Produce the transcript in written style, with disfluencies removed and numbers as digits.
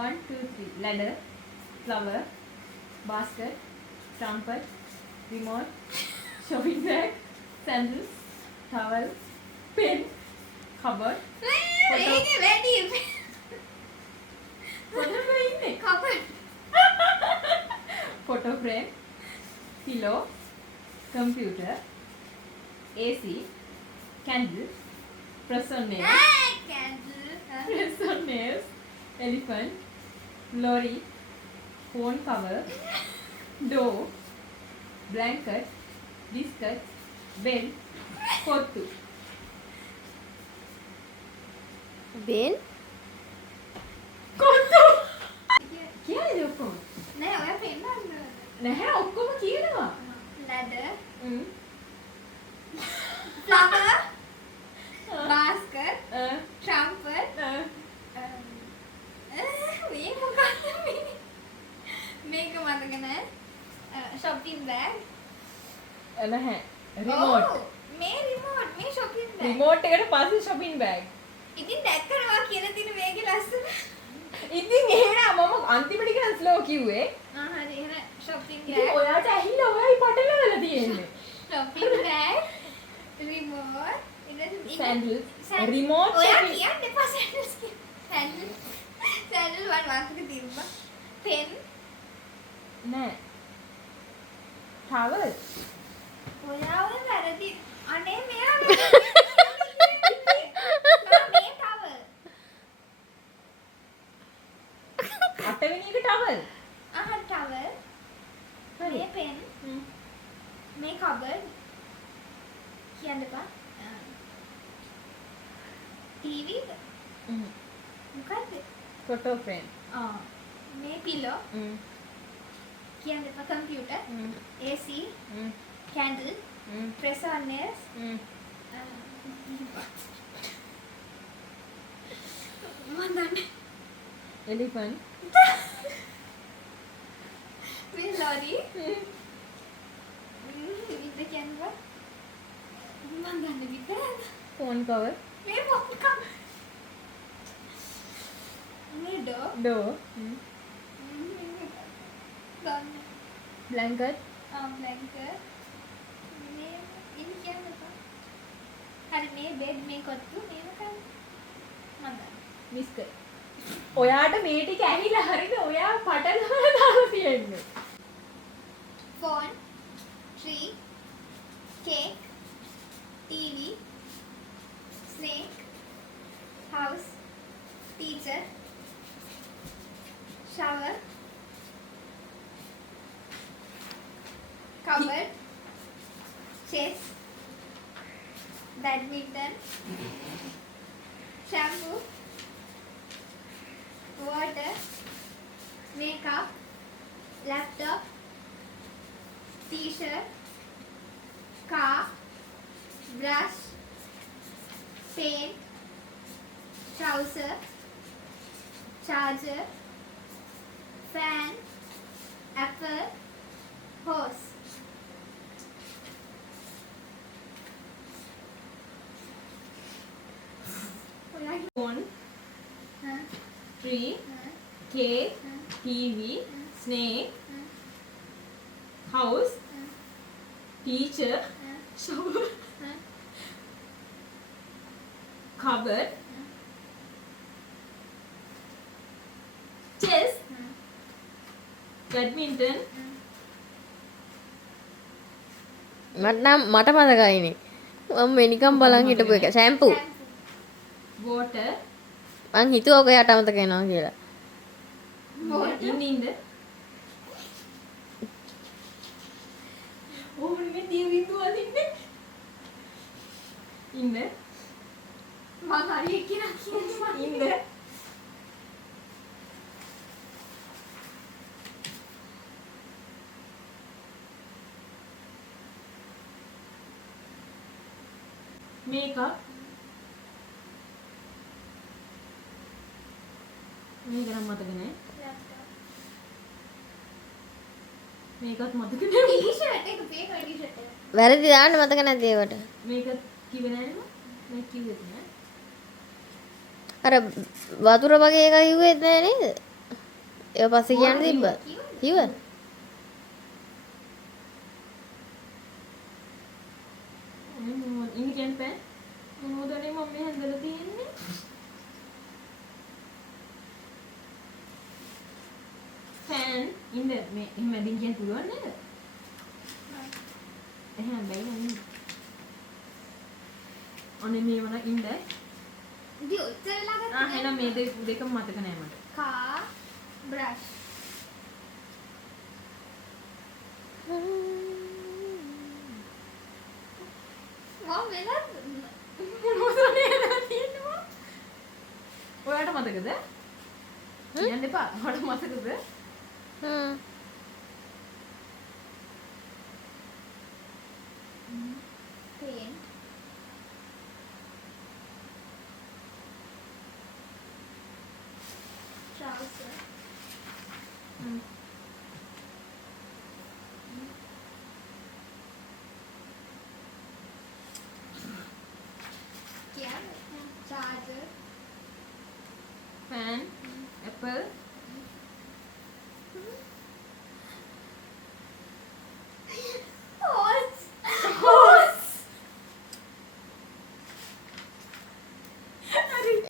1, 2, 3. Ladder, flower, basket, trumpet, remote, shopping bag, sandals, towel, pen, cupboard, Cupboard. photo frame, pillow, computer, AC, candle, press on nails, Candle. press on nails, elephant, lorry, phone cover, door, blanket, biscuit, bed, kottu. බෙන් කොත්තු. කියලාද ඔක්කොම? නෑ ඔයා පෙන්නන්න. නැහැ ඔක්කොම කියනවා. Ladder, හ්ම්. flower, basket, trumpet. මේ මොකක්ද මේ? මේක මතක නෑ. shopping bag. නැහැ. රිමෝට්. Oh, මේ remote, මේ shopping bag. රිමෝට් එකට පස්සේ shopping bag. ඉතින් දැක්කනවා කියලා තියෙන මේකේ ලස්සන. ඉතින් එහෙනම් මම අන්තිමට කියන ස්ලෝ කිව්වේ. හරි එහෙනම් shopping ඉතින් bag. ඔයාට ඇහිලා ඔයයි පටලවලා තියෙන්නේ. shopping bag, remote, Sandals, remote ඔයා shopping- කියන්න එපා sandals sandal sandal වන් වාක්‍යක තිබ්බා. pen නෑ. towel. ඔයා ඔය වැරදි අනේ මෙයා මේ towel අටවෙනි එක towel. towel හරි. මේ pen හ්ම්. මේ cupboard කියන්න එපා. TV හ්ම්. මොකද්ද? photo frame. මේ pillow හ්ම්. කියන්න එපා. computer හ්ම්. AC හ්ම්. candle හ්ම්. press on nails හ්ම්. මන් දන්නේ elephant. මේ lorry හ්ම්. ඉත කියන්නවා මන් දන්නේ විතරද phone cover. මේ මොකක්ද මේ door door. හ්ම්. දන්නේ blanket. blanket මේ ඉන් කියන්නකෝ හරි මේ bed මේ කොත්තු මේ මොකක්ද මන් දන්නේ biscuit. ඔයාට මේ ටික ඇහිලා හරිද? ඔයා පටලවලා දාලා තියෙන්නේ. phone tree cake TV snake house teacher shower cupboard chess badminton shampoo water makeup laptop t-shirt car brush paint trouser charger fan apple horse phone, huh? tree, Huh? cake, Huh? TV, snake, Huh? house, Huh? teacher, Huh? shower, Huh? cupboard, chess, Huh? badminton, මට මතකයිනේ මම මෙනිකම් බලන් හිටපු එක shampoo water, මං හිතුවා ඔක යට අමතක වෙනවා කියලා in the ඕනේ දිය බින්දුව අදින්නේ in the මම හරි කියලා කියන්නේ in the makeup මේක නම් මතක නෑ මේකත් මතක නෑ t-shirt එක paper t-shirt එක වැරදි දාන්න මතක නැති ඒවට මේක කිව්වේ නෑ නේද මම කිව්වේ නෑ අර වතුර වගේ එකක් කිව්වෙත් නෑ නේද ඒක පස්සේ කියන්න තිබ්බ. කිව්ව? ඉන්න කියන්න බෑ. මොනවදනේ මම මේ හැන්දලා තියෙන්නේ. ෆෑන් ඉන්න මේ එහෙම ඇදින් කියන්න පුළුවන් නේද? එහෙම බැයි නේද? අනේ මේ වන ඉන්න. ඉතින් ඔච්චර වෙලා ගත්තා. එහෙනම් මේ දෙකම මතක නෑ මට. කා බ්‍රෂ්. මම වෙනත් මොනවදනේ ඇදලා තියෙන්නේ? ඔයාට මතකද? කියන්න එපා. ඔයාට මතකද? හ්ම්. පේන්ට්. trouser. කියන්නේ charger. Fan, Apple,